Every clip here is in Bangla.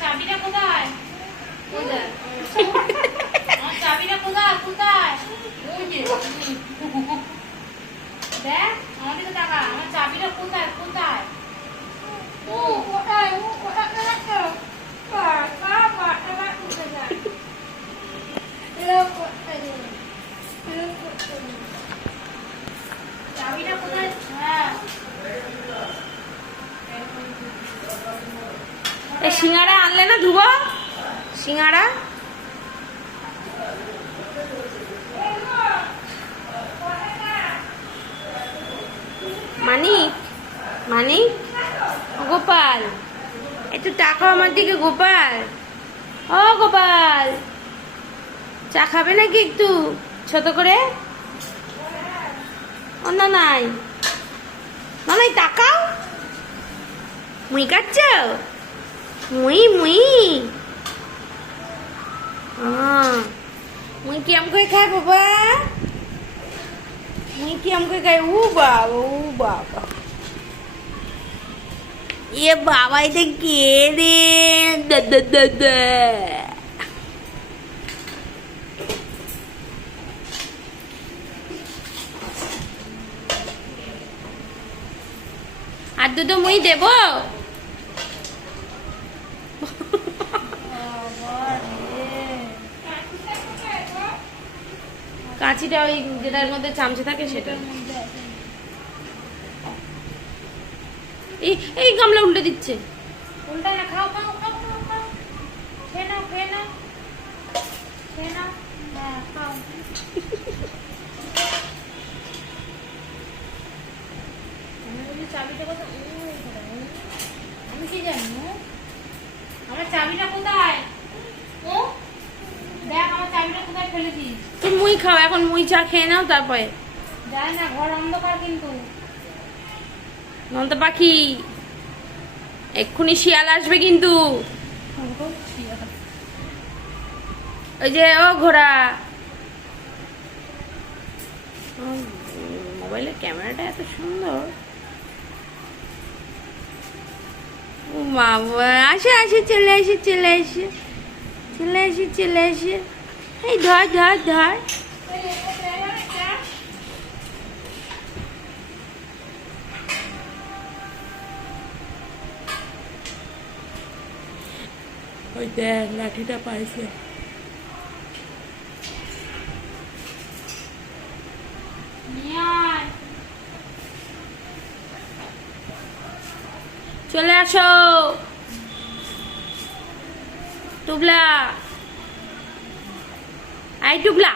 চাবিটা কোথায়? আমার চাবিটা কোথায়? কোথায়? ওই যে দেখ, আমার দিকে তাকা। আমার চাবিটা কোথায়? কোথায়? ও কোথায়? ও কোথায়? চাবিটা কোথায়? হ্যাঁ, সিঙ্গারা আনলে না ধুবো? সিঙ্গারা মানিক, মানিক, গোপাল, একটু টাকা আমার দিকে। গোপাল, ও গোপাল, চা খাবে নাকি একটু ছোট করে? ও না নাই, না নাই, তাকাও। মুই কাটছ? মুই মুই মুই কেমন করে খাই বাবা? মুই কেমন করে খাই? ও বাবা, ও বাবা, এ বাবা, এটা কে রে? আর দুটো মুই দেব? কাঁচিটা ওই যেটার মধ্যে চামচে থাকে সেটা। এই এই গামলা উল্টে দিচ্ছে। উল্টায় না, খাও খাও খাও খাও খাও। খেয়ে নাও, খেয়ে নাও, খেয়ে নাও। হ্যাঁ, খাও। আমি বলি চাবিটা কোথায়? আমি কি জানি? আমার চাবিটা কোথায়? ও দেখ, আমার চাবিটা কোথায় ফেলেছিস? তুমি মুই খাও এখন, মুই চা খেয়ে নাও তারপরে। যায় না, ঘর অন্ধকার কিন্তু। নন্ত পাখি, এক্ষুনি শিয়াল আসবে কিন্তু। ওই যে ও ঘোড়া, মোবাইলের ক্যামেরাটা এত সুন্দর। ও বাবা, আসে আসে, চলে আসে, চলে আসে, চলে আসে, চলে আসে। এই ধর ধর ধর। ওই দেখ, লাঠিটা পাইছে। নিয়ে আয়। চলে আসো টুবলা, আয় টুবলা,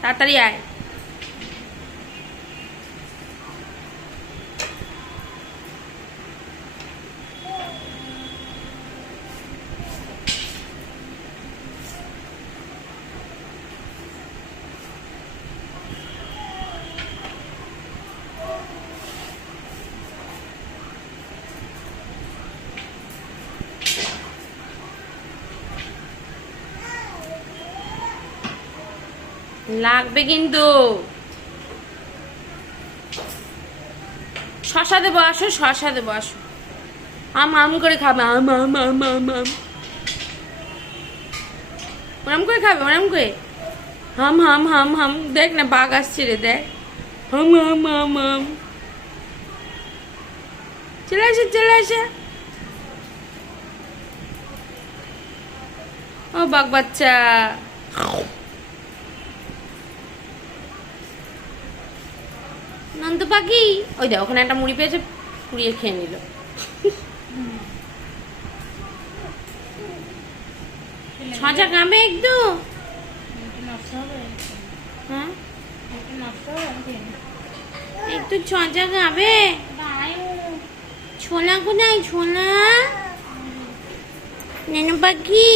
তাড়াতাড়ি আয়। লাগবে কিন্তু। শশা দেবো, আসো, শশা দেবো, আসো। আম আম করে খাবে, আম আম আম আম আম, ওরম করে খাবে, ওরম করে। হাম হাম হাম হাম, দেখ না বাঘ আসছে রে, দেখ। হাম হাম হাম হাম, চলে আসে, চলে আসে। ও বাঘ বাচ্চা, নন্ত পাখি, ওই দেখ ওখানে একটা মুড়ি পেয়েছে, পুড়িয়ে খেয়ে নিল। ছজা গামে একদম। হ্যাঁ, একটু ছজা গাবে। ছোলা কোথায়? ছোলা নেনু পাখি।